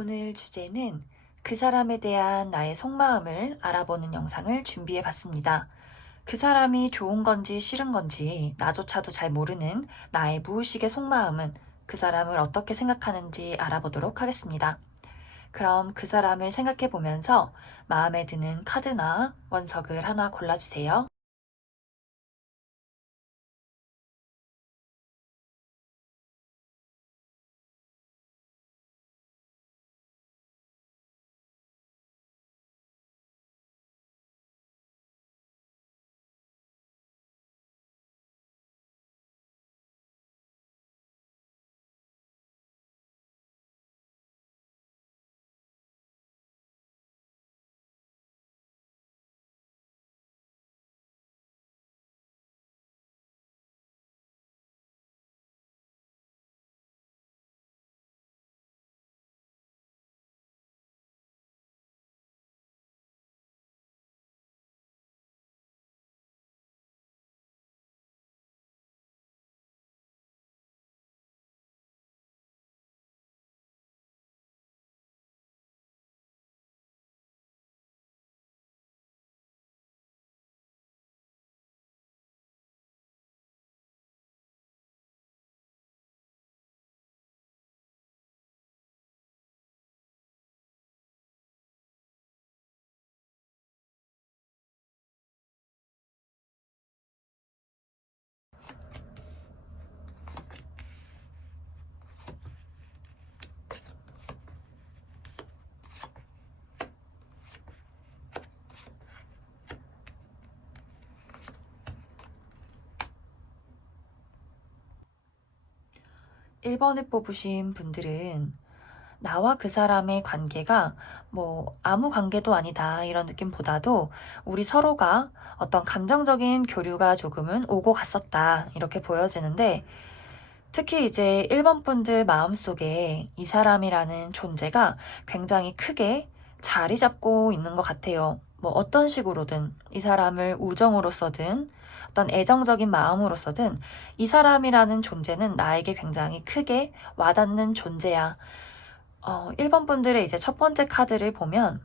오늘 주제는 그 사람에 대한 나의 속마음을 알아보는 영상을 준비해 봤습니다. 그 사람이 좋은 건지 싫은 건지 나조차도 잘 모르는 나의 무의식의 속마음은 그 사람을 어떻게 생각하는지 알아보도록 하겠습니다. 그럼 그 사람을 생각해 보면서 마음에 드는 카드나 원석을 하나 골라주세요. 1번을 뽑으신 분들은 나와 그 사람의 관계가 아무 관계도 아니다 이런 느낌보다도 우리 서로가 어떤 감정적인 교류가 조금은 오고 갔었다 이렇게 보여지는데, 특히 이제 1번 분들 마음속에 이 사람이라는 존재가 굉장히 크게 자리 잡고 있는 것 같아요. 어떤 식으로든 이 사람을 우정으로서든 어떤 애정적인 마음으로서든 이 사람이라는 존재는 나에게 굉장히 크게 와닿는 존재야. 1번 분들의 이제 첫 번째 카드를 보면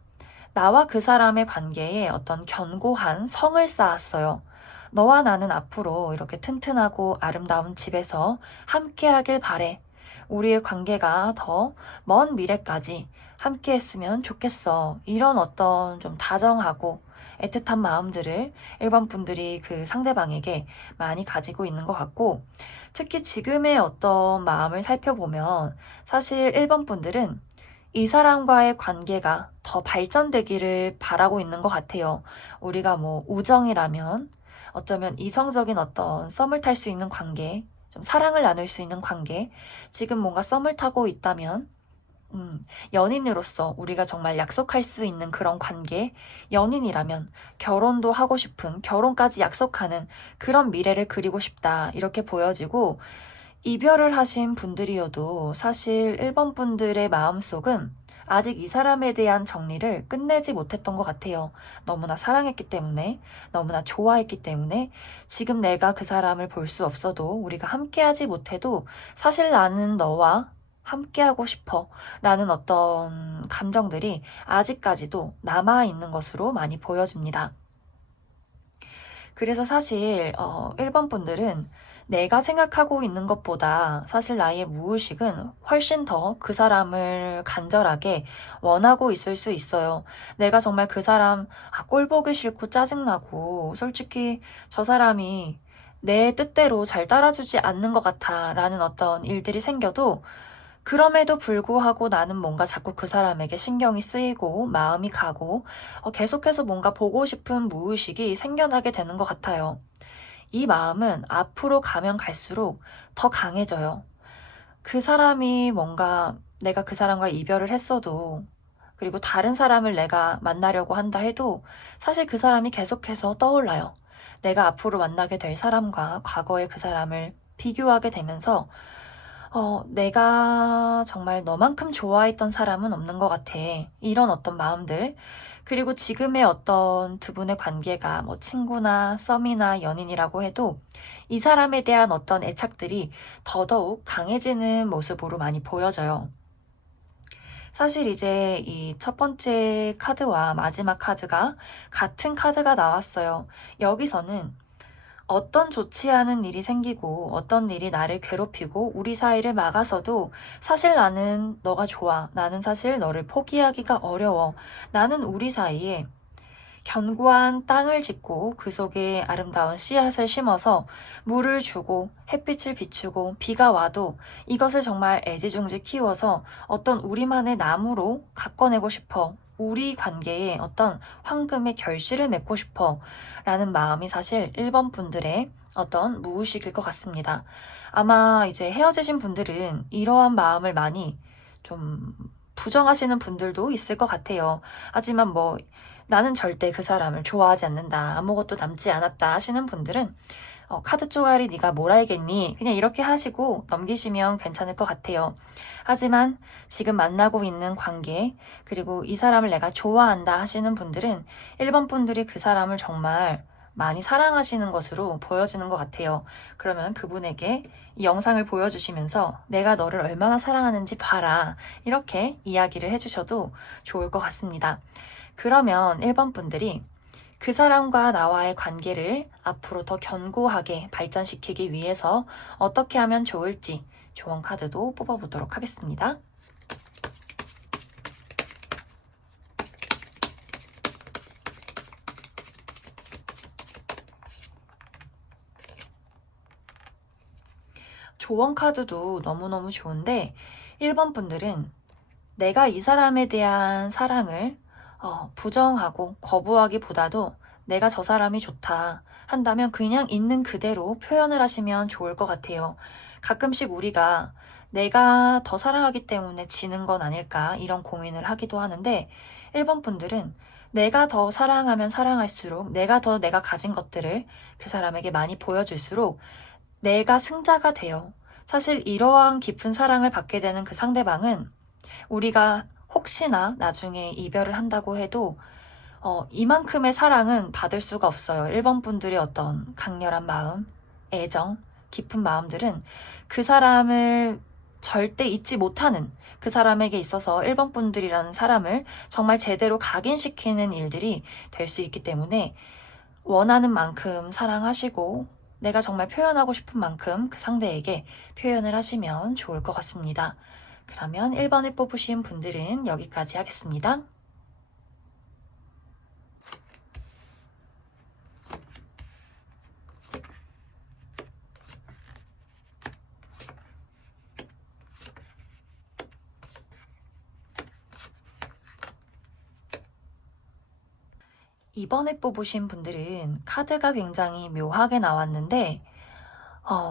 나와 그 사람의 관계에 어떤 견고한 성을 쌓았어요. 너와 나는 앞으로 이렇게 튼튼하고 아름다운 집에서 함께 하길 바래. 우리의 관계가 더 먼 미래까지 함께 했으면 좋겠어. 이런 어떤 좀 다정하고 애틋한 마음들을 1번 분들이 그 상대방에게 많이 가지고 있는 것 같고, 특히 지금의 어떤 마음을 살펴보면 사실 1번 분들은 이 사람과의 관계가 더 발전되기를 바라고 있는 것 같아요. 우리가 우정이라면 어쩌면 이성적인 어떤 썸을 탈 수 있는 관계, 좀 사랑을 나눌 수 있는 관계, 지금 뭔가 썸을 타고 있다면 연인으로서 우리가 정말 약속할 수 있는 그런 관계, 연인이라면 결혼도 하고 싶은, 결혼까지 약속하는 그런 미래를 그리고 싶다 이렇게 보여지고, 이별을 하신 분들이어도 사실 1번 분들의 마음속은 아직 이 사람에 대한 정리를 끝내지 못했던 것 같아요. 너무나 사랑했기 때문에, 너무나 좋아했기 때문에, 지금 내가 그 사람을 볼 수 없어도, 우리가 함께하지 못해도 사실 나는 너와 함께하고 싶어 라는 어떤 감정들이 아직까지도 남아있는 것으로 많이 보여집니다. 그래서 사실 1번 분들은 내가 생각하고 있는 것보다 사실 나의 무의식은 훨씬 더 그 사람을 간절하게 원하고 있을 수 있어요. 내가 정말 그 사람 꼴 보기 싫고 짜증나고 솔직히 저 사람이 내 뜻대로 잘 따라주지 않는 것 같아 라는 어떤 일들이 생겨도, 그럼에도 불구하고 나는 뭔가 자꾸 그 사람에게 신경이 쓰이고 마음이 가고 계속해서 뭔가 보고 싶은 무의식이 생겨나게 되는 것 같아요. 이 마음은 앞으로 가면 갈수록 더 강해져요. 그 사람이 뭔가 내가 그 사람과 이별을 했어도, 그리고 다른 사람을 내가 만나려고 한다 해도 사실 그 사람이 계속해서 떠올라요. 내가 앞으로 만나게 될 사람과 과거의 그 사람을 비교하게 되면서 내가 정말 너만큼 좋아했던 사람은 없는 것 같아. 이런 어떤 마음들. 그리고 지금의 어떤 두 분의 관계가 친구나 썸이나 연인이라고 해도 이 사람에 대한 어떤 애착들이 더더욱 강해지는 모습으로 많이 보여져요. 사실 이제 이 첫 번째 카드와 마지막 카드가 같은 카드가 나왔어요. 여기서는 어떤 좋지 않은 일이 생기고 어떤 일이 나를 괴롭히고 우리 사이를 막아서도 사실 나는 너가 좋아. 나는 사실 너를 포기하기가 어려워. 나는 우리 사이에 견고한 땅을 짓고 그 속에 아름다운 씨앗을 심어서 물을 주고 햇빛을 비추고 비가 와도 이것을 정말 애지중지 키워서 어떤 우리만의 나무로 가꿔내고 싶어. 우리 관계에 어떤 황금의 결실을 맺고 싶어. 라는 마음이 사실 1번 분들의 어떤 무의식일 것 같습니다. 아마 이제 헤어지신 분들은 이러한 마음을 많이 좀 부정하시는 분들도 있을 것 같아요. 하지만 뭐 나는 절대 그 사람을 좋아하지 않는다. 아무것도 남지 않았다 하시는 분들은 카드 쪼가리 네가 뭘 알겠니? 그냥 이렇게 하시고 넘기시면 괜찮을 것 같아요. 하지만 지금 만나고 있는 관계 그리고 이 사람을 내가 좋아한다 하시는 분들은 1번 분들이 그 사람을 정말 많이 사랑하시는 것으로 보여지는 것 같아요. 그러면 그분에게 이 영상을 보여주시면서 내가 너를 얼마나 사랑하는지 봐라. 이렇게 이야기를 해주셔도 좋을 것 같습니다. 그러면 1번 분들이 그 사람과 나와의 관계를 앞으로 더 견고하게 발전시키기 위해서 어떻게 하면 좋을지 조언 카드도 뽑아보도록 하겠습니다. 조언 카드도 너무너무 좋은데 1번 분들은 내가 이 사람에 대한 사랑을 부정하고 거부하기보다도 내가 저 사람이 좋다 한다면 그냥 있는 그대로 표현을 하시면 좋을 것 같아요. 가끔씩 우리가 내가 더 사랑하기 때문에 지는 건 아닐까 이런 고민을 하기도 하는데 1번 분들은 내가 더 사랑하면 사랑할수록 내가 가진 것들을 그 사람에게 많이 보여줄수록 내가 승자가 돼요. 사실 이러한 깊은 사랑을 받게 되는 그 상대방은 우리가 혹시나 나중에 이별을 한다고 해도 이만큼의 사랑은 받을 수가 없어요. 1번 분들의 어떤 강렬한 마음, 애정, 깊은 마음들은 그 사람을 절대 잊지 못하는 그 사람에게 있어서 1번 분들이라는 사람을 정말 제대로 각인시키는 일들이 될 수 있기 때문에 원하는 만큼 사랑하시고 내가 정말 표현하고 싶은 만큼 그 상대에게 표현을 하시면 좋을 것 같습니다. 그러면 1번을 뽑으신 분들은 여기까지 하겠습니다. 이번에 뽑으신 분들은 카드가 굉장히 묘하게 나왔는데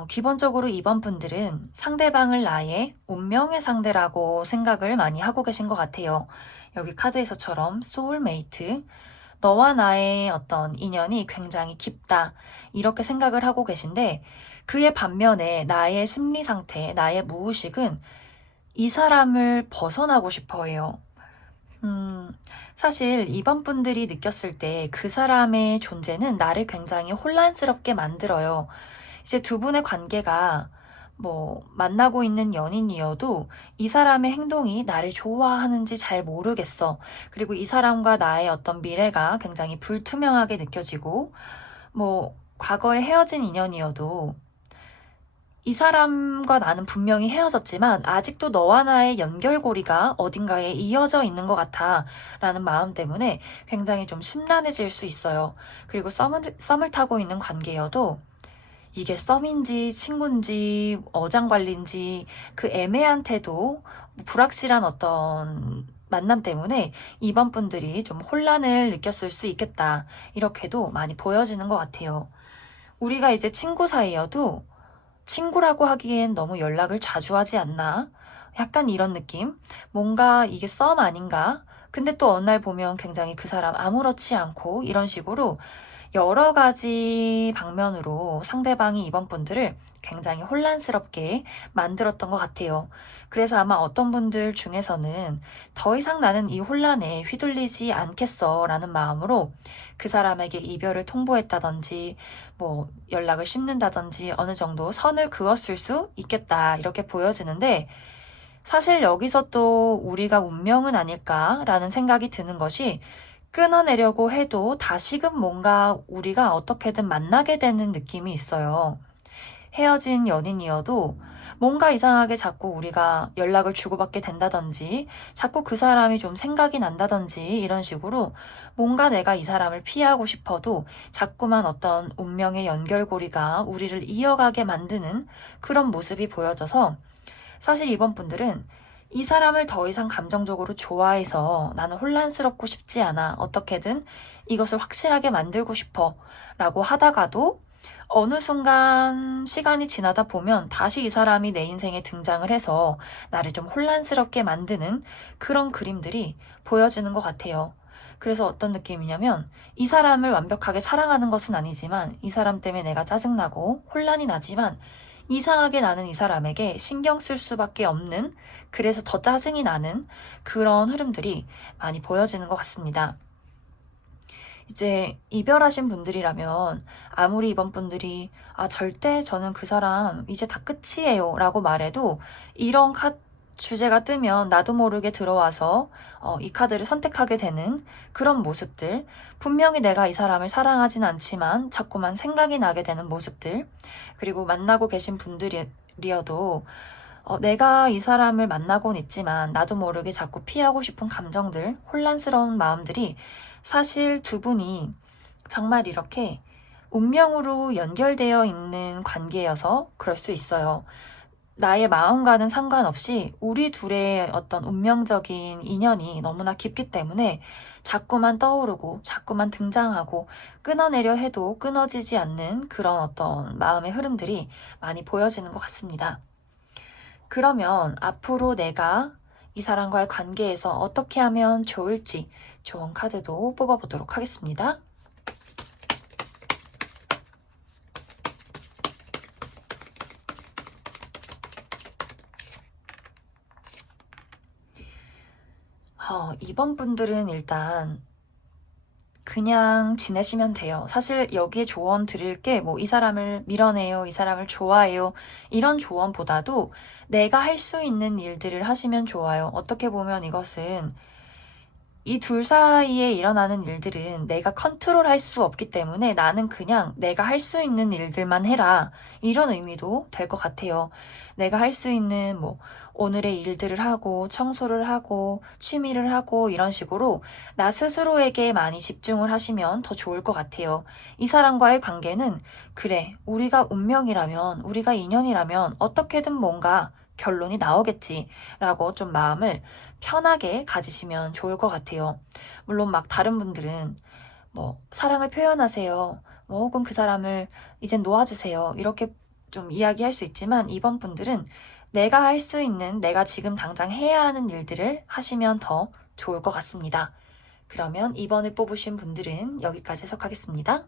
기본적으로 이번 분들은 상대방을 나의 운명의 상대라고 생각을 많이 하고 계신 것 같아요. 여기 카드에서처럼 소울메이트, 너와 나의 어떤 인연이 굉장히 깊다. 이렇게 생각을 하고 계신데 그의 반면에 나의 심리 상태, 나의 무의식은 이 사람을 벗어나고 싶어 해요. 사실 이번 분들이 느꼈을 때 그 사람의 존재는 나를 굉장히 혼란스럽게 만들어요. 이제 두 분의 관계가 뭐 만나고 있는 연인이어도 이 사람의 행동이 나를 좋아하는지 잘 모르겠어. 그리고 이 사람과 나의 어떤 미래가 굉장히 불투명하게 느껴지고 뭐 과거에 헤어진 인연이어도 이 사람과 나는 분명히 헤어졌지만 아직도 너와 나의 연결고리가 어딘가에 이어져 있는 것 같아 라는 마음 때문에 굉장히 좀 심란해질 수 있어요. 그리고 썸을 타고 있는 관계여도 이게 썸인지 친구인지 어장관리인지 그 애매한 태도, 불확실한 어떤 만남 때문에 이번 분들이 좀 혼란을 느꼈을 수 있겠다. 이렇게도 많이 보여지는 것 같아요. 우리가 이제 친구 사이여도 친구라고 하기엔 너무 연락을 자주 하지 않나? 약간 이런 느낌? 뭔가 이게 썸 아닌가? 근데 또 어느 날 보면 굉장히 그 사람 아무렇지 않고 이런 식으로 여러 가지 방면으로 상대방이 이번 분들을 굉장히 혼란스럽게 만들었던 것 같아요. 그래서 아마 어떤 분들 중에서는 더 이상 나는 이 혼란에 휘둘리지 않겠어 라는 마음으로 그 사람에게 이별을 통보했다든지 뭐 연락을 씹는다든지 어느 정도 선을 그었을 수 있겠다 이렇게 보여지는데 사실 여기서 또 우리가 운명은 아닐까라는 생각이 드는 것이 끊어내려고 해도 다시금 뭔가 우리가 어떻게든 만나게 되는 느낌이 있어요. 헤어진 연인이어도 뭔가 이상하게 자꾸 우리가 연락을 주고받게 된다든지, 자꾸 그 사람이 좀 생각이 난다든지, 이런 식으로 뭔가 내가 이 사람을 피하고 싶어도 자꾸만 어떤 운명의 연결고리가 우리를 이어가게 만드는 그런 모습이 보여져서, 사실 이번 분들은 이 사람을 더 이상 감정적으로 좋아해서 나는 혼란스럽고 싶지 않아, 어떻게든 이것을 확실하게 만들고 싶어 라고 하다가도 어느 순간 시간이 지나다 보면 다시 이 사람이 내 인생에 등장을 해서 나를 좀 혼란스럽게 만드는 그런 그림들이 보여지는 것 같아요. 그래서 어떤 느낌이냐면, 이 사람을 완벽하게 사랑하는 것은 아니지만, 이 사람 때문에 내가 짜증나고 혼란이 나지만, 이상하게 나는 이 사람에게 신경 쓸 수밖에 없는, 그래서 더 짜증이 나는 그런 흐름들이 많이 보여지는 것 같습니다. 이제 이별하신 분들이라면 아무리 이번 분들이 절대 저는 그 사람 이제 다 끝이에요 라고 말해도, 이런 주제가 뜨면 나도 모르게 들어와서 이 카드를 선택하게 되는 그런 모습들, 분명히 내가 이 사람을 사랑하진 않지만 자꾸만 생각이 나게 되는 모습들, 그리고 만나고 계신 분들이어도 내가 이 사람을 만나곤 있지만 나도 모르게 자꾸 피하고 싶은 감정들, 혼란스러운 마음들이, 사실 두 분이 정말 이렇게 운명으로 연결되어 있는 관계여서 그럴 수 있어요. 나의 마음과는 상관없이 우리 둘의 어떤 운명적인 인연이 너무나 깊기 때문에 자꾸만 떠오르고 자꾸만 등장하고, 끊어내려 해도 끊어지지 않는 그런 어떤 마음의 흐름들이 많이 보여지는 것 같습니다. 그러면 앞으로 내가 이 사람과의 관계에서 어떻게 하면 좋을지 조언 카드도 뽑아보도록 하겠습니다. 이번 분들은 일단 그냥 지내시면 돼요. 사실 여기에 조언 드릴 게 뭐 이 사람을 밀어내요, 이 사람을 좋아해요, 이런 조언보다도 내가 할 수 있는 일들을 하시면 좋아요. 어떻게 보면 이것은 이 둘 사이에 일어나는 일들은 내가 컨트롤할 수 없기 때문에 나는 그냥 내가 할 수 있는 일들만 해라, 이런 의미도 될 것 같아요. 내가 할 수 있는 뭐 오늘의 일들을 하고 청소를 하고 취미를 하고 이런 식으로 나 스스로에게 많이 집중을 하시면 더 좋을 것 같아요. 이 사람과의 관계는 그래, 우리가 운명이라면, 우리가 인연이라면 어떻게든 뭔가 결론이 나오겠지라고 좀 마음을 편하게 가지시면 좋을 것 같아요. 물론 막 다른 분들은 뭐 사랑을 표현하세요, 뭐 혹은 그 사람을 이젠 놓아주세요, 이렇게 좀 이야기할 수 있지만, 이번 분들은 내가 할 수 있는, 내가 지금 당장 해야 하는 일들을 하시면 더 좋을 것 같습니다. 그러면 이번에 뽑으신 분들은 여기까지 해석하겠습니다.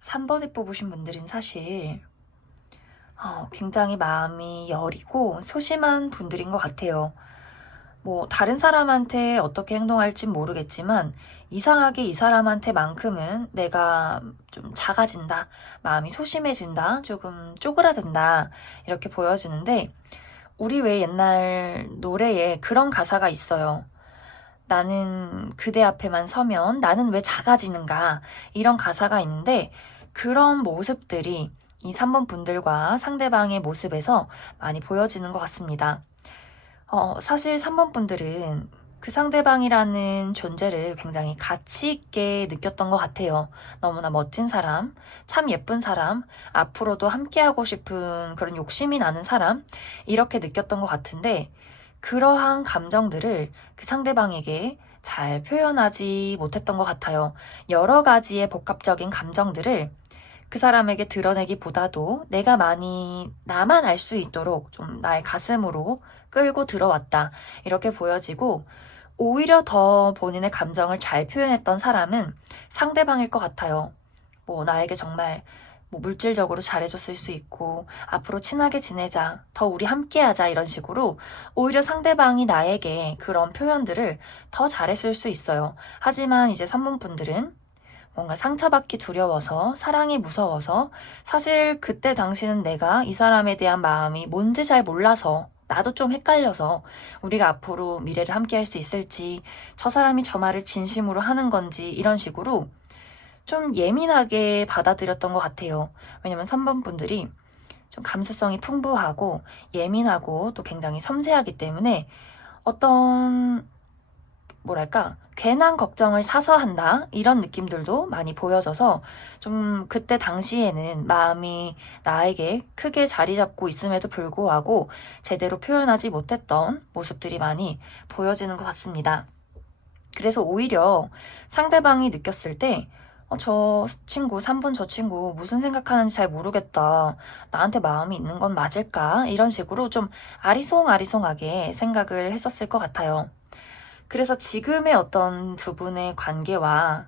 3번에 뽑으신 분들은 사실 굉장히 마음이 여리고 소심한 분들인 것 같아요. 뭐 다른 사람한테 어떻게 행동할진 모르겠지만 이상하게 이 사람한테만큼은 내가 좀 작아진다, 마음이 소심해진다, 조금 쪼그라든다, 이렇게 보여지는데, 우리 왜 옛날 노래에 그런 가사가 있어요. 나는 그대 앞에만 서면 나는 왜 작아지는가, 이런 가사가 있는데, 그런 모습들이 이 3번 분들과 상대방의 모습에서 많이 보여지는 것 같습니다. 사실 3번 분들은 그 상대방이라는 존재를 굉장히 가치 있게 느꼈던 것 같아요. 너무나 멋진 사람, 참 예쁜 사람, 앞으로도 함께하고 싶은 그런 욕심이 나는 사람, 이렇게 느꼈던 것 같은데, 그러한 감정들을 그 상대방에게 잘 표현하지 못했던 것 같아요. 여러 가지의 복합적인 감정들을 그 사람에게 드러내기보다도 내가 많이 나만 알 수 있도록 좀 나의 가슴으로 끌고 들어왔다, 이렇게 보여지고, 오히려 더 본인의 감정을 잘 표현했던 사람은 상대방일 것 같아요. 뭐 나에게 정말 뭐 물질적으로 잘해줬을 수 있고, 앞으로 친하게 지내자, 더 우리 함께하자 이런 식으로 오히려 상대방이 나에게 그런 표현들을 더 잘했을 수 있어요. 하지만 이제 3번 분들은 뭔가 상처받기 두려워서, 사랑이 무서워서, 사실 그때 당시는 내가 이 사람에 대한 마음이 뭔지 잘 몰라서, 나도 좀 헷갈려서 우리가 앞으로 미래를 함께 할 수 있을지, 저 사람이 저 말을 진심으로 하는 건지 이런 식으로 좀 예민하게 받아들였던 것 같아요. 왜냐면 3번 분들이 좀 감수성이 풍부하고 예민하고 또 굉장히 섬세하기 때문에 어떤 뭐랄까 괜한 걱정을 사서 한다 이런 느낌들도 많이 보여져서 좀 그때 당시에는 마음이 나에게 크게 자리 잡고 있음에도 불구하고 제대로 표현하지 못했던 모습들이 많이 보여지는 것 같습니다. 그래서 오히려 상대방이 느꼈을 때 저 친구, 3번 저 친구 무슨 생각하는지 잘 모르겠다. 나한테 마음이 있는 건 맞을까? 이런 식으로 좀 아리송아리송하게 생각을 했었을 것 같아요. 그래서 지금의 어떤 두 분의 관계와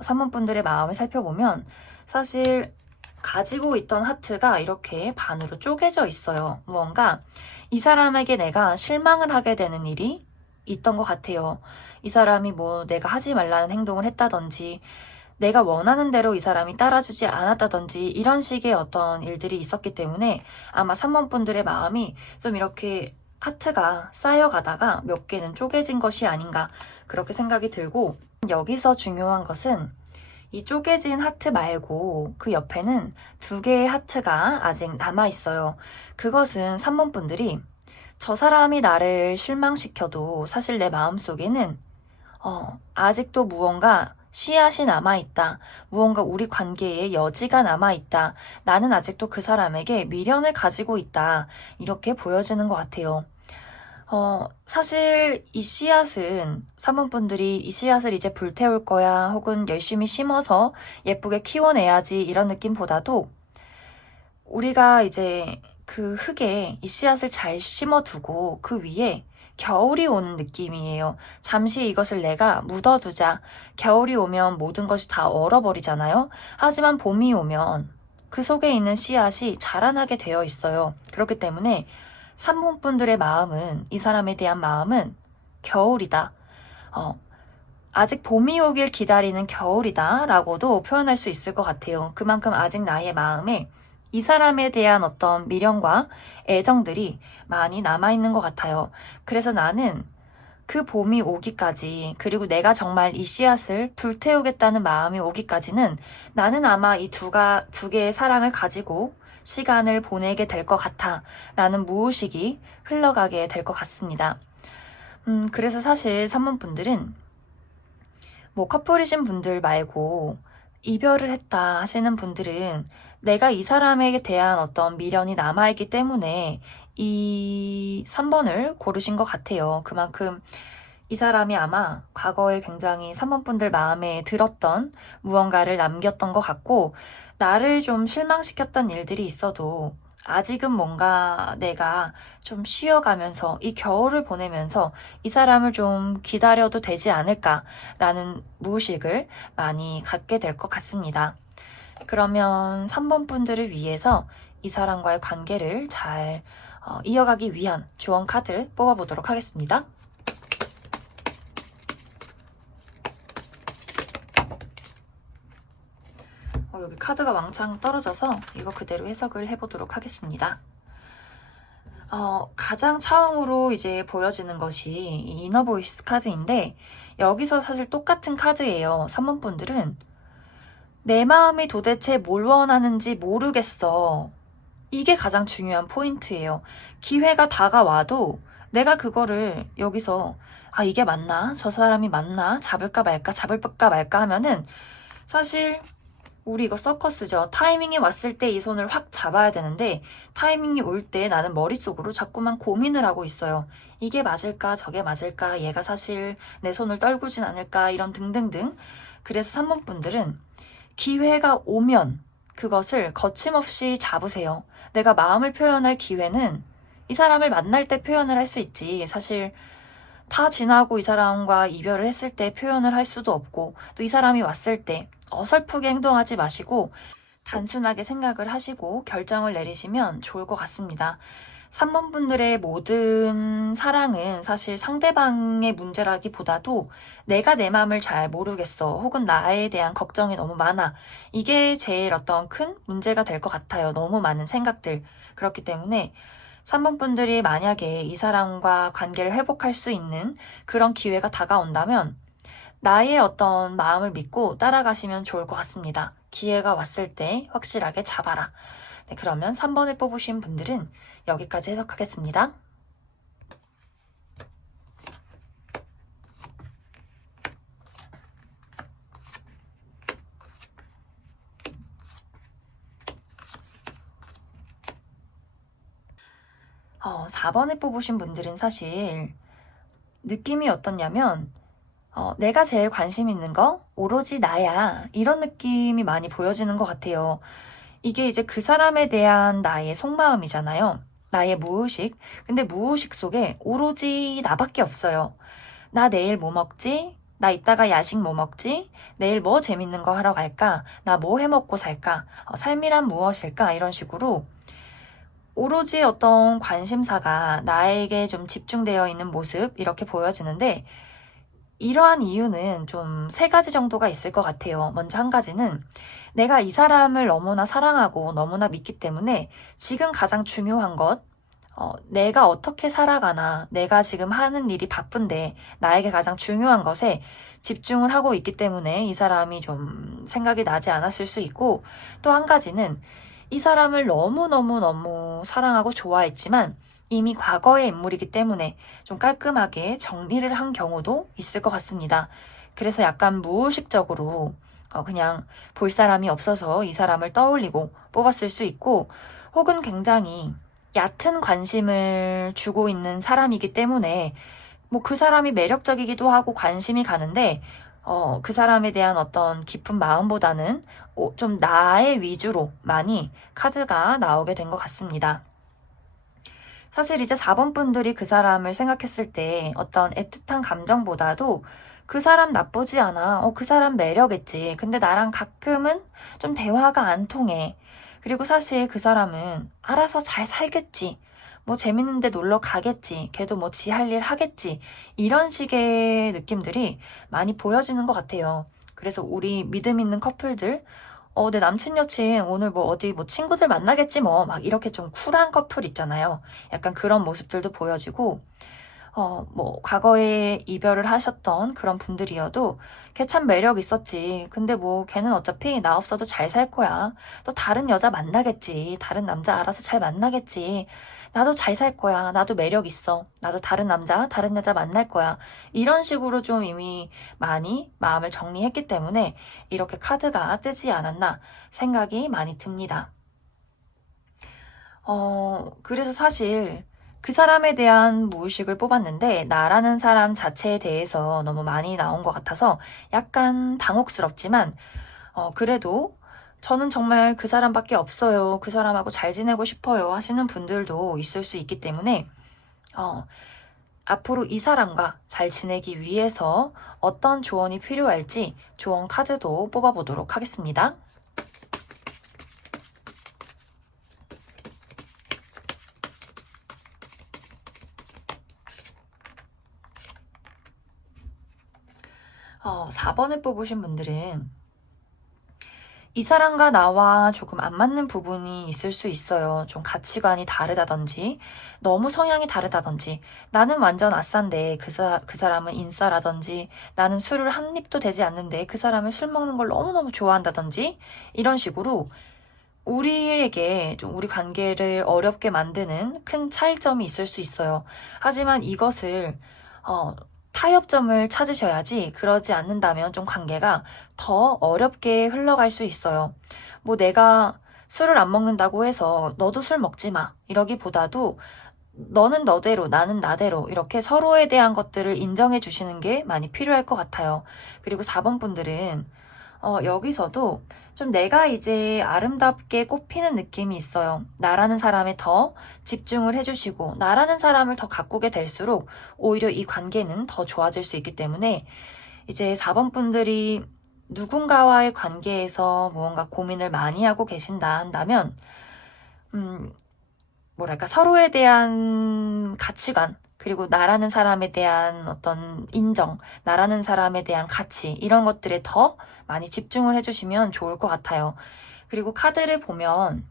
3번 분들의 마음을 살펴보면 사실 가지고 있던 하트가 이렇게 반으로 쪼개져 있어요. 무언가 이 사람에게 내가 실망을 하게 되는 일이 있던 것 같아요. 이 사람이 뭐 내가 하지 말라는 행동을 했다든지 내가 원하는 대로 이 사람이 따라주지 않았다든지 이런 식의 어떤 일들이 있었기 때문에 아마 3번 분들의 마음이 좀 이렇게 하트가 쌓여가다가 몇 개는 쪼개진 것이 아닌가 그렇게 생각이 들고 여기서 중요한 것은 이 쪼개진 하트 말고 그 옆에는 두 개의 하트가 아직 남아있어요. 그것은 3번 분들이 저 사람이 나를 실망시켜도 사실 내 마음속에는 아직도 무언가 씨앗이 남아있다. 무언가 우리 관계에 여지가 남아있다. 나는 아직도 그 사람에게 미련을 가지고 있다. 이렇게 보여지는 것 같아요. 사실 이 씨앗은 사모분들이 이 씨앗을 이제 불태울 거야 혹은 열심히 심어서 예쁘게 키워내야지 이런 느낌보다도 우리가 이제 그 흙에 이 씨앗을 잘 심어두고 그 위에 겨울이 오는 느낌이에요. 잠시 이것을 내가 묻어두자. 겨울이 오면 모든 것이 다 얼어버리잖아요. 하지만 봄이 오면 그 속에 있는 씨앗이 자라나게 되어 있어요. 그렇기 때문에 산모분들의 마음은, 이 사람에 대한 마음은 겨울이다. 아직 봄이 오길 기다리는 겨울이다 라고도 표현할 수 있을 것 같아요. 그만큼 아직 나의 마음에 이 사람에 대한 어떤 미련과 애정들이 많이 남아있는 것 같아요. 그래서 나는 그 봄이 오기까지, 그리고 내가 정말 이 씨앗을 불태우겠다는 마음이 오기까지는 나는 아마 이 두 개의 사랑을 가지고 시간을 보내게 될 것 같아 라는 무의식이 흘러가게 될 것 같습니다. 그래서 사실 3번 분들은 뭐 커플이신 분들 말고 이별을 했다 하시는 분들은 내가 이 사람에게 대한 어떤 미련이 남아있기 때문에 이 3번을 고르신 것 같아요. 그만큼 이 사람이 아마 과거에 굉장히 3번 분들 마음에 들었던 무언가를 남겼던 것 같고 나를 좀 실망시켰던 일들이 있어도 아직은 뭔가 내가 좀 쉬어가면서 이 겨울을 보내면서 이 사람을 좀 기다려도 되지 않을까라는 무의식을 많이 갖게 될 것 같습니다. 그러면 3번 분들을 위해서 이 사람과의 관계를 잘 이어가기 위한 조언 카드 뽑아보도록 하겠습니다. 여기 카드가 왕창 떨어져서 이거 그대로 해석을 해보도록 하겠습니다. 가장 처음으로 이제 보여지는 것이 이 이너 보이스 카드인데 여기서 사실 똑같은 카드예요. 3번 분들은 내 마음이 도대체 뭘 원하는지 모르겠어. 이게 가장 중요한 포인트예요. 기회가 다가와도 내가 그거를 여기서 이게 맞나? 저 사람이 맞나? 잡을까 말까 하면은 사실 우리 이거 서커스죠. 타이밍이 왔을 때 이 손을 확 잡아야 되는데 타이밍이 올 때 나는 머릿속으로 자꾸만 고민을 하고 있어요. 이게 맞을까? 저게 맞을까? 얘가 사실 내 손을 떨구진 않을까? 이런 등등등. 그래서 3번 분들은 기회가 오면 그것을 거침없이 잡으세요. 내가 마음을 표현할 기회는 이 사람을 만날 때 표현을 할 수 있지. 사실 다 지나고 이 사람과 이별을 했을 때 표현을 할 수도 없고 또 이 사람이 왔을 때 어설프게 행동하지 마시고 단순하게 생각을 하시고 결정을 내리시면 좋을 것 같습니다. 3번 분들의 모든 사랑은 사실 상대방의 문제라기보다도 내가 내 마음을 잘 모르겠어. 혹은 나에 대한 걱정이 너무 많아. 이게 제일 어떤 큰 문제가 될 것 같아요. 너무 많은 생각들. 그렇기 때문에 3번 분들이 만약에 이 사람과 관계를 회복할 수 있는 그런 기회가 다가온다면 나의 어떤 마음을 믿고 따라가시면 좋을 것 같습니다. 기회가 왔을 때 확실하게 잡아라. 네, 그러면 3번을 뽑으신 분들은 여기까지 해석하겠습니다. 4번을 뽑으신 분들은 사실 느낌이 어떻냐면 내가 제일 관심 있는 거 오로지 나야. 이런 느낌이 많이 보여지는 것 같아요. 이게 이제 그 사람에 대한 나의 속마음이잖아요. 나의 무의식. 근데 무의식 속에 오로지 나밖에 없어요. 나 내일 뭐 먹지? 나 이따가 야식 뭐 먹지? 내일 뭐 재밌는 거 하러 갈까? 나 뭐 해 먹고 살까? 삶이란 무엇일까? 이런 식으로 오로지 어떤 관심사가 나에게 좀 집중되어 있는 모습 이렇게 보여지는데 이러한 이유는 좀 세 가지 정도가 있을 것 같아요. 먼저 한 가지는 내가 이 사람을 너무나 사랑하고 너무나 믿기 때문에 지금 가장 중요한 것, 내가 어떻게 살아가나, 내가 지금 하는 일이 바쁜데 나에게 가장 중요한 것에 집중을 하고 있기 때문에 이 사람이 좀 생각이 나지 않았을 수 있고 또 한 가지는 이 사람을 너무너무너무 사랑하고 좋아했지만 이미 과거의 인물이기 때문에 좀 깔끔하게 정리를 한 경우도 있을 것 같습니다. 그래서 약간 무의식적으로 그냥 볼 사람이 없어서 이 사람을 떠올리고 뽑았을 수 있고 혹은 굉장히 얕은 관심을 주고 있는 사람이기 때문에 뭐 그 사람이 매력적이기도 하고 관심이 가는데 그 사람에 대한 어떤 깊은 마음보다는 좀 나의 위주로 많이 카드가 나오게 된 것 같습니다. 사실 이제 4번 분들이 그 사람을 생각했을 때 어떤 애틋한 감정보다도 그 사람 나쁘지 않아. 그 사람 매력있지. 근데 나랑 가끔은 좀 대화가 안 통해. 그리고 사실 그 사람은 알아서 잘 살겠지. 뭐 재밌는데 놀러 가겠지. 걔도 뭐 지 할 일 하겠지. 이런 식의 느낌들이 많이 보여지는 것 같아요. 그래서 우리 믿음 있는 커플들, 내 남친 여친 오늘 뭐 어디 뭐 친구들 만나겠지 뭐 막 이렇게 좀 쿨한 커플 있잖아요. 약간 그런 모습들도 보여지고 뭐 과거에 이별을 하셨던 그런 분들이어도 걔 참 매력 있었지. 근데 뭐 걔는 어차피 나 없어도 잘 살 거야. 또 다른 여자 만나겠지. 다른 남자 알아서 잘 만나겠지. 나도 잘 살 거야. 나도 매력 있어. 나도 다른 남자, 다른 여자 만날 거야. 이런 식으로 좀 이미 많이 마음을 정리했기 때문에 이렇게 카드가 뜨지 않았나 생각이 많이 듭니다. 그래서 사실 그 사람에 대한 무의식을 뽑았는데 나라는 사람 자체에 대해서 너무 많이 나온 것 같아서 약간 당혹스럽지만 그래도 저는 정말 그 사람밖에 없어요. 그 사람하고 잘 지내고 싶어요. 하시는 분들도 있을 수 있기 때문에 앞으로 이 사람과 잘 지내기 위해서 어떤 조언이 필요할지 조언 카드도 뽑아보도록 하겠습니다. 4번을 뽑으신 분들은 이 사람과 나와 조금 안 맞는 부분이 있을 수 있어요. 좀 가치관이 다르다든지, 너무 성향이 다르다든지, 나는 완전 아싼데 그 사람은 인싸라든지, 나는 술을 한 입도 되지 않는데 그 사람은 술 먹는 걸 너무너무 좋아한다든지, 이런 식으로 우리에게 좀 우리 관계를 어렵게 만드는 큰 차이점이 있을 수 있어요. 하지만 이것을 타협점을 찾으셔야지 그러지 않는다면 좀 관계가 더 어렵게 흘러갈 수 있어요. 뭐 내가 술을 안 먹는다고 해서 너도 술 먹지 마. 이러기보다도 너는 너대로 나는 나대로 이렇게 서로에 대한 것들을 인정해 주시는 게 많이 필요할 것 같아요. 그리고 4번 분들은 여기서도 좀 내가 이제 아름답게 꽃피는 느낌이 있어요. 나라는 사람에 더 집중을 해주시고, 나라는 사람을 더 가꾸게 될수록 오히려 이 관계는 더 좋아질 수 있기 때문에 이제 4번 분들이 누군가와의 관계에서 무언가 고민을 많이 하고 계신다 한다면, 뭐랄까, 서로에 대한 가치관, 그리고 나라는 사람에 대한 어떤 인정, 나라는 사람에 대한 가치, 이런 것들에 더 많이 집중을 해주시면 좋을 것 같아요. 그리고 카드를 보면,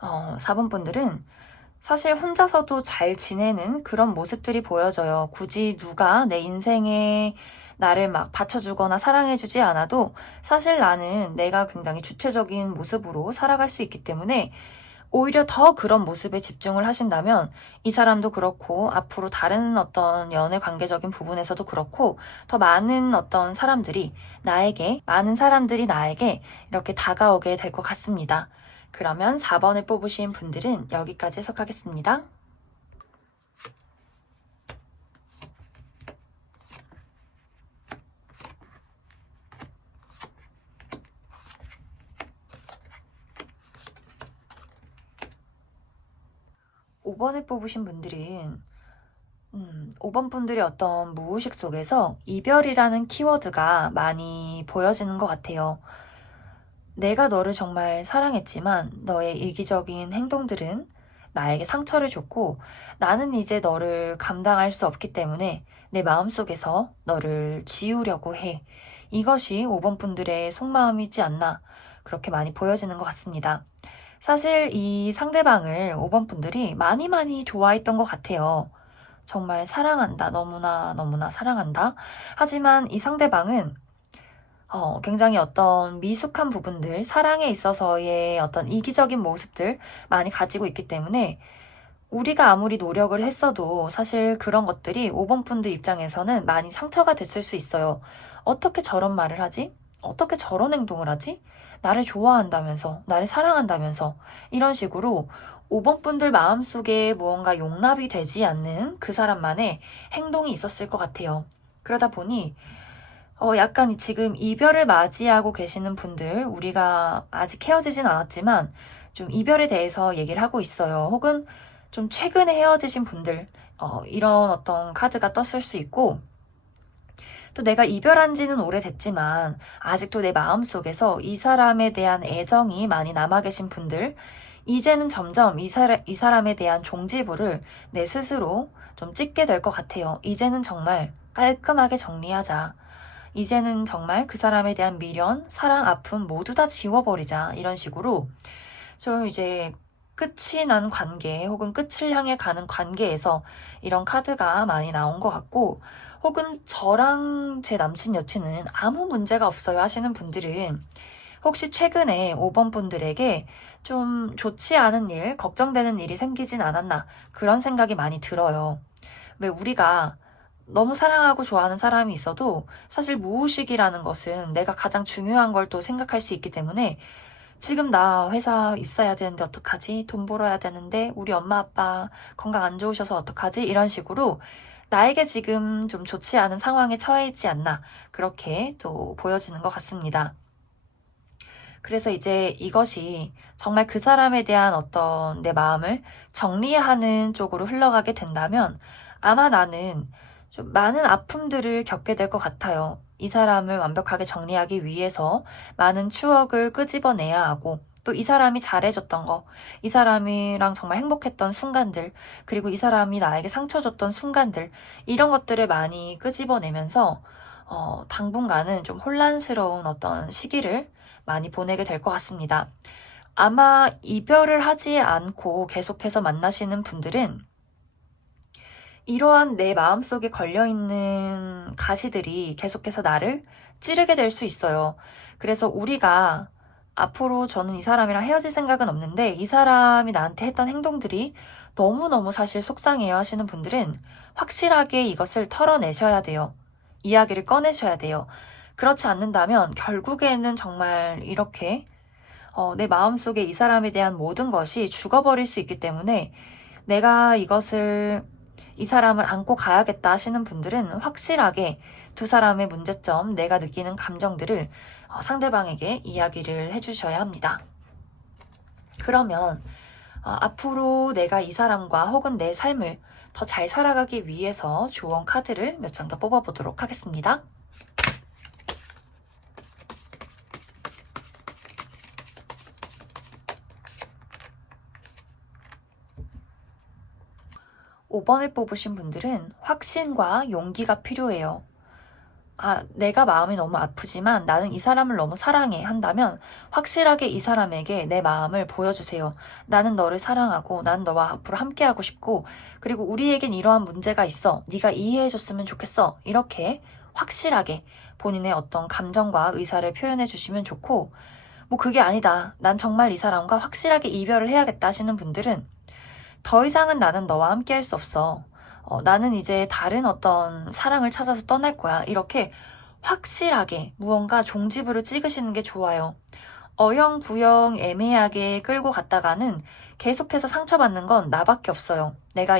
4번 분들은 사실 혼자서도 잘 지내는 그런 모습들이 보여져요. 굳이 누가 내 인생에 나를 막 받쳐주거나 사랑해주지 않아도 사실 나는 내가 굉장히 주체적인 모습으로 살아갈 수 있기 때문에 오히려 더 그런 모습에 집중을 하신다면 이 사람도 그렇고 앞으로 다른 어떤 연애 관계적인 부분에서도 그렇고 더 많은 어떤 사람들이 많은 사람들이 나에게 이렇게 다가오게 될 것 같습니다. 그러면 4번을 뽑으신 분들은 여기까지 해석하겠습니다. 5번을 뽑으신 분들은 5번 분들의 어떤 무의식 속에서 이별이라는 키워드가 많이 보여지는 것 같아요. 내가 너를 정말 사랑했지만 너의 이기적인 행동들은 나에게 상처를 줬고 나는 이제 너를 감당할 수 없기 때문에 내 마음속에서 너를 지우려고 해. 이것이 5번 분들의 속마음이지 않나 그렇게 많이 보여지는 것 같습니다. 사실 이 상대방을 5번 분들이 많이 많이 좋아했던 것 같아요. 정말 사랑한다. 너무나 너무나 사랑한다. 하지만 이 상대방은 굉장히 어떤 미숙한 부분들, 사랑에 있어서의 어떤 이기적인 모습들 많이 가지고 있기 때문에 우리가 아무리 노력을 했어도 사실 그런 것들이 5번 분들 입장에서는 많이 상처가 됐을 수 있어요. 어떻게 저런 말을 하지? 어떻게 저런 행동을 하지? 나를 좋아한다면서, 나를 사랑한다면서 이런 식으로 5번 분들 마음속에 무언가 용납이 되지 않는 그 사람만의 행동이 있었을 것 같아요. 그러다 보니 약간 지금 이별을 맞이하고 계시는 분들, 우리가 아직 헤어지진 않았지만 좀 이별에 대해서 얘기를 하고 있어요. 혹은 좀 최근에 헤어지신 분들, 이런 어떤 카드가 떴을 수 있고, 또 내가 이별한 지는 오래됐지만 아직도 내 마음속에서 이 사람에 대한 애정이 많이 남아 계신 분들, 이제는 점점 이 사람에 대한 종지부를 내 스스로 좀 찍게 될 것 같아요. 이제는 정말 깔끔하게 정리하자. 이제는 정말 그 사람에 대한 미련, 사랑, 아픔 모두 다 지워버리자. 이런 식으로 좀 이제 끝이 난 관계 혹은 끝을 향해 가는 관계에서 이런 카드가 많이 나온 것 같고 혹은 저랑 제 남친 여친은 아무 문제가 없어요 하시는 분들은 혹시 최근에 5번 분들에게 좀 좋지 않은 일, 걱정되는 일이 생기진 않았나 그런 생각이 많이 들어요. 왜 우리가 너무 사랑하고 좋아하는 사람이 있어도 사실 무의식이라는 것은 내가 가장 중요한 걸 또 생각할 수 있기 때문에 지금 나 회사 입사해야 되는데 어떡하지? 돈 벌어야 되는데 우리 엄마 아빠 건강 안 좋으셔서 어떡하지? 이런 식으로 나에게 지금 좀 좋지 않은 상황에 처해 있지 않나 그렇게 또 보여지는 것 같습니다. 그래서 이제 이것이 정말 그 사람에 대한 어떤 내 마음을 정리하는 쪽으로 흘러가게 된다면 아마 나는 좀 많은 아픔들을 겪게 될 것 같아요. 이 사람을 완벽하게 정리하기 위해서 많은 추억을 끄집어내야 하고 또 이 사람이 잘해줬던 거, 이 사람이랑 정말 행복했던 순간들, 그리고 이 사람이 나에게 상처 줬던 순간들, 이런 것들을 많이 끄집어내면서 당분간은 좀 혼란스러운 어떤 시기를 많이 보내게 될 것 같습니다. 아마 이별을 하지 않고 계속해서 만나시는 분들은 이러한 내 마음속에 걸려있는 가시들이 계속해서 나를 찌르게 될 수 있어요. 그래서 우리가 앞으로 저는 이 사람이랑 헤어질 생각은 없는데 이 사람이 나한테 했던 행동들이 너무너무 사실 속상해요 하시는 분들은 확실하게 이것을 털어내셔야 돼요. 이야기를 꺼내셔야 돼요. 그렇지 않는다면 결국에는 정말 이렇게 내 마음속에 이 사람에 대한 모든 것이 죽어버릴 수 있기 때문에 내가 이 사람을 안고 가야겠다 하시는 분들은 확실하게 두 사람의 문제점, 내가 느끼는 감정들을 상대방에게 이야기를 해주셔야 합니다. 그러면 앞으로 내가 이 사람과 혹은 내 삶을 더 잘 살아가기 위해서 조언 카드를 몇 장 더 뽑아보도록 하겠습니다. 5번을 뽑으신 분들은 확신과 용기가 필요해요. 내가 마음이 너무 아프지만 나는 이 사람을 너무 사랑해 한다면 확실하게 이 사람에게 내 마음을 보여주세요. 나는 너를 사랑하고 나는 너와 앞으로 함께하고 싶고 그리고 우리에겐 이러한 문제가 있어. 네가 이해해줬으면 좋겠어. 이렇게 확실하게 본인의 어떤 감정과 의사를 표현해 주시면 좋고 뭐 그게 아니다. 난 정말 이 사람과 확실하게 이별을 해야겠다 하시는 분들은 더 이상은 나는 너와 함께 할 수 없어. 나는 이제 다른 어떤 사랑을 찾아서 떠날 거야. 이렇게 확실하게 무언가 종지부를 찍으시는 게 좋아요. 어영부영 애매하게 끌고 갔다가는 계속해서 상처받는 건 나밖에 없어요. 내가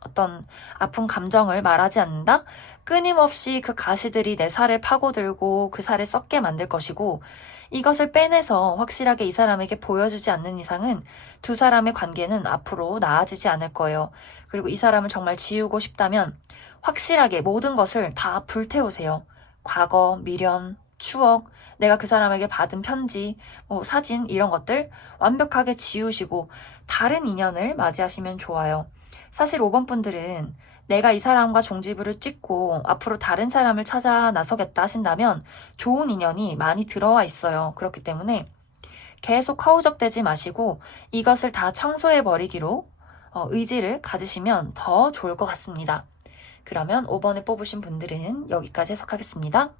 어떤 아픈 감정을 말하지 않는다? 끊임없이 그 가시들이 내 살을 파고들고 그 살을 썩게 만들 것이고 이것을 빼내서 확실하게 이 사람에게 보여주지 않는 이상은 두 사람의 관계는 앞으로 나아지지 않을 거예요. 그리고 이 사람을 정말 지우고 싶다면 확실하게 모든 것을 다 불태우세요. 과거, 미련, 추억, 내가 그 사람에게 받은 편지, 사진 이런 것들 완벽하게 지우시고 다른 인연을 맞이하시면 좋아요. 사실 5번 분들은 내가 이 사람과 종지부를 찍고 앞으로 다른 사람을 찾아 나서겠다 하신다면 좋은 인연이 많이 들어와 있어요. 그렇기 때문에 계속 허우적대지 마시고 이것을 다 청소해버리기로 의지를 가지시면 더 좋을 것 같습니다. 그러면 5번을 뽑으신 분들은 여기까지 해석하겠습니다.